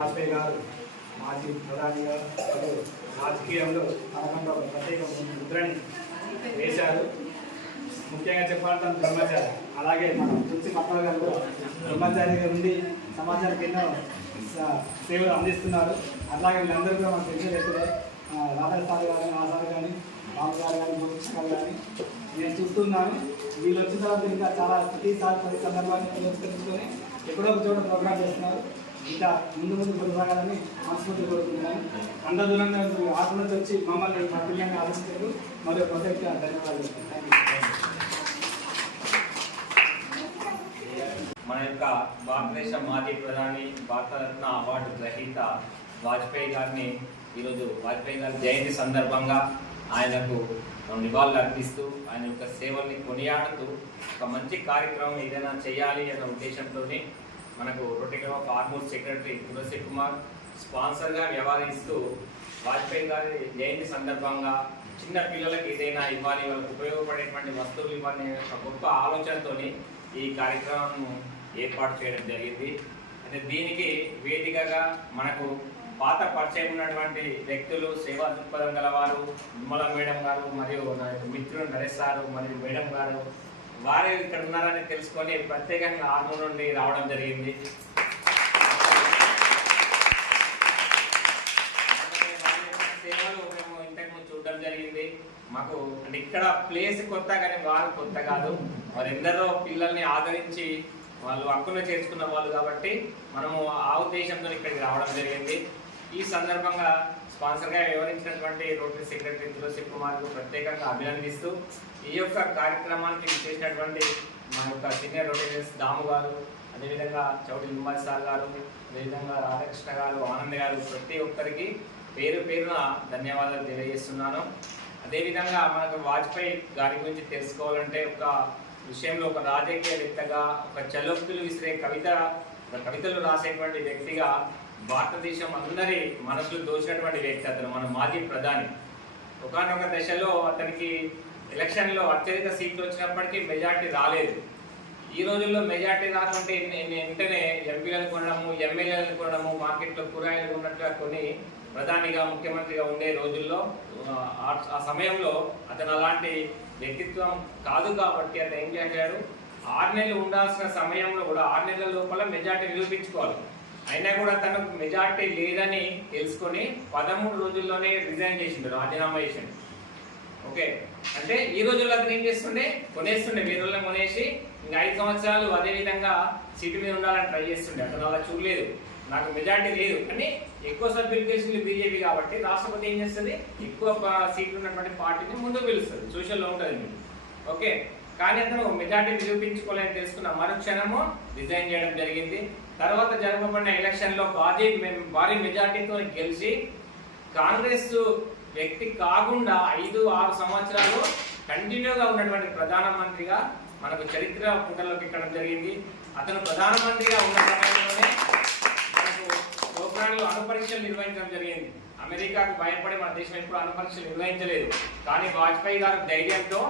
వాజ్పేయి గారు మాజీ ప్రధానిగా మరియు రాజకీయంలో తనకంటే ఒక ప్రత్యేక ముద్రని వేశారు. ముఖ్యంగా చెప్పాలంటే బ్రహ్మచారి. అలాగే మన తులసి మక్కల గారు కూడా బ్రహ్మచారిగా ఉండి సమాజానికి ఎన్నో సేవలు అందిస్తున్నారు. అలాగే వీళ్ళందరూ కూడా మనకు తెలియజేస్తున్నారు. వ్యక్తులే రాధా సార్ కానీ ఆధార్ కానీ రాము గారు కానీ భూకృష్ణ కానీ నేను చూస్తున్నాను. వీళ్ళు వచ్చిన తర్వాత ఇంకా చాలా ప్రతిసారి ప్రతి సందర్భాన్ని పురస్కరించుకొని ఎక్కడో ఒక చోట ప్రోగ్రామ్ చేస్తున్నారు. ఇంకా ముందు ముందు కొనసాగాలని మనస్ఫూర్తి కోరుతున్నాను అంత దూరంగా ఆటల నుంచి వచ్చి మమ్మల్ని మా ఆలోచించారు మరియు ప్రత్యేక ధన్యవాదాలు. మన యొక్క భారతదేశ మాజీ ప్రధాని భారతరత్న అవార్డు గ్రహీత వాజ్పేయి గారిని ఈరోజు వాజ్పేయి గారి జయంతి సందర్భంగా ఆయనకు నివాళులు అర్పిస్తూ ఆయన యొక్క సేవల్ని కొనియాడుతూ ఒక మంచి కార్యక్రమం ఏదైనా చేయాలి అన్న ఉద్దేశంతో మనకు రొటేకల్ ఆఫ్ ఆర్మూర్ సెక్రటరీ తులసి కుమార్ స్పాన్సర్గా వ్యవహరిస్తూ వాజ్పేయి గారి జయంతి సందర్భంగా చిన్న పిల్లలకి ఏదైనా ఇవ్వాలి వాళ్ళకి ఉపయోగపడేటువంటి వస్తువులు ఇవ్వాలి ఒక గొప్ప ఆలోచనతోని ఈ కార్యక్రమం ఏర్పాటు చేయడం జరిగింది. అయితే దీనికి వేదికగా మనకు పాత పరిచయం ఉన్నటువంటి వ్యక్తులు సేవా దృక్పథం గలవారు నిమ్మల మేడం గారు మరియు నా యొక్క మిత్రులు నరేష్ సారు మరియు మేడం గారు వారే ఇక్కడ ఉన్నారని తెలుసుకొని ప్రత్యేకంగా ఆర్మూర్ నుండి రావడం జరిగింది. సేవలు మేము ఇంతకుముందు చూడడం జరిగింది. మాకు అంటే ఇక్కడ ప్లేస్ కొత్త కానీ వారు కొత్త కాదు. వారెందరో పిల్లల్ని ఆదరించి వాళ్ళు హక్కును చేర్చుకున్న వాళ్ళు కాబట్టి మనము ఆ ఉద్దేశంతో ఇక్కడికి రావడం జరిగింది. ఈ సందర్భంగా స్పాన్సర్గా వివరించినటువంటి రోటరీ సెక్రటరీ తులసి కుమార్కు ప్రత్యేకంగా అభినందిస్తూ ఈ యొక్క కార్యక్రమానికి చేసినటువంటి మా యొక్క సీనియర్ రోటరీస్ దాము గారు అదేవిధంగా చౌటి నింబాజ్ సార్ గారు అదేవిధంగా రాధాకృష్ణ గారు ఆనంద్ గారు ప్రతి ఒక్కరికి పేరు పేరున ధన్యవాదాలు తెలియజేస్తున్నాను. అదేవిధంగా మనకు వాజ్పేయి గారి గురించి తెలుసుకోవాలంటే ఒక విషయంలో ఒక రాజకీయవేత్తగా ఒక చలోక్తులు విసిరే కవిత కవితలు రాసేటువంటి వ్యక్తిగా భారతదేశం అందరి మనసులు దోచినటువంటి వ్యక్తి అతను మన మాజీ ప్రధాని. ఒకనొక దశలో అతనికి ఎలక్షన్లో అత్యధిక సీట్లు వచ్చినప్పటికీ మెజార్టీ రాలేదు. ఈ రోజుల్లో మెజార్టీ రాకుంటే వెంటనే ఎంపీలను కొనడము ఎమ్మెల్యేలను కొనడము మార్కెట్లో కూరగాయలు ఉన్నట్టుగా కొన్ని ప్రధానిగా ముఖ్యమంత్రిగా ఉండే రోజుల్లో ఆ ఆ సమయంలో అతను అలాంటి వ్యక్తిత్వం కాదు కాబట్టి అతను ఏం చేశాడు? ఆరు నెలలు ఉండాల్సిన సమయంలో కూడా ఆరు నెలల లోపల మెజార్టీ నిరూపించుకోవాలి. అయినా కూడా తనకు మెజార్టీ లేదని తెలుసుకొని పదమూడు రోజుల్లోనే రిజైన్ చేసిండు రాజీనామా చేసిండు. ఓకే. అంటే ఈ రోజుల్లో అతను ఏం చేస్తుండే? కొనేస్తుండే. వీరులను కొనేసి ఇంకా ఐదు సంవత్సరాలు అదే విధంగా సీటు మీద ఉండాలని ట్రై చేస్తుండే. అతను అలా చూడలేదు. నాకు మెజార్టీ లేదు. కానీ ఎక్కువ సభ్యులు గెలిచింది బీజేపీ కాబట్టి రాష్ట్రపతి ఏం చేస్తుంది? ఎక్కువ సీట్లు ఉన్నటువంటి పార్టీని ముందుకు పిలుస్తుంది. సోషల్లో ఉంటుంది మీకు ఓకే. కానీ అతను మెజార్టీ నిరూపించుకోలేని తెలుసుకున్న మరుక్షణము రిజైన్ చేయడం జరిగింది. తర్వాత జరగబడిన ఎలక్షన్లో భారీ భారీ మెజార్టీతో గెలిచి కాంగ్రెస్ వ్యక్తి కాకుండా ఐదు ఆరు సంవత్సరాలు కంటిన్యూగా ఉన్నటువంటి ప్రధానమంత్రిగా మనకు చరిత్ర పుటలోకి ఎక్కడం జరిగింది. అతను ప్రధానమంత్రిగా ఉన్న సమయంలోనే మనకు ప్రోగ్రాంలు అణుపరీక్షలు నిర్వహించడం జరిగింది. అమెరికాకు భయపడి మన దేశం ఎప్పుడు అణుపరీక్షలు నిర్వహించలేదు. కానీ వాజ్పేయి గారు ధైర్యంతో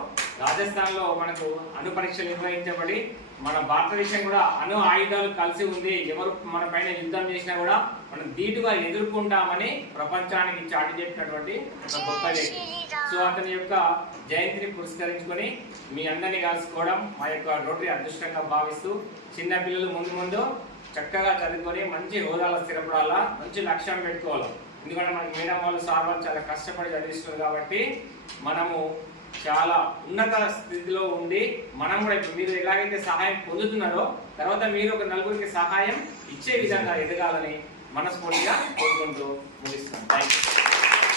రాజస్థాన్లో మనకు అణుపరీక్షలు నిర్వహించబడి మన భారతదేశం కూడా అణు ఆయుధాలు కలిసి ఉంది. ఎవరు మన పైన యుద్ధం చేసినా కూడా మనం ధీటుగా ఎదుర్కొంటామని ప్రపంచానికి చాటి చెప్పినటువంటి ఒక గొప్ప వ్యక్తి. సో అతని యొక్క జయంతిని పురస్కరించుకొని మీ అందరినీ కలుసుకోవడం మా యొక్క రోటరీ అదృష్టంగా భావిస్తూ చిన్న పిల్లలు ముందు ముందు చక్కగా చదువుకొని మంచి హోదాల స్థిరపడాలా మంచి లక్ష్యం పెట్టుకోవాలి. ఎందుకంటే మనకి మేడం వాళ్ళు సార్ వాళ్ళు చాలా కష్టపడి చదివిస్తున్నారు కాబట్టి మనము చాలా ఉన్నత స్థితిలో ఉండి మనం కూడా ఇప్పుడు మీరు ఎలాగైతే సహాయం పొందుతున్నారో తర్వాత మీరు ఒక నలుగురికి సహాయం ఇచ్చే విధంగా ఎదగాలని మనస్ఫూర్తిగా కోరుకుంటూ ముగిస్తాం థ్యాంక్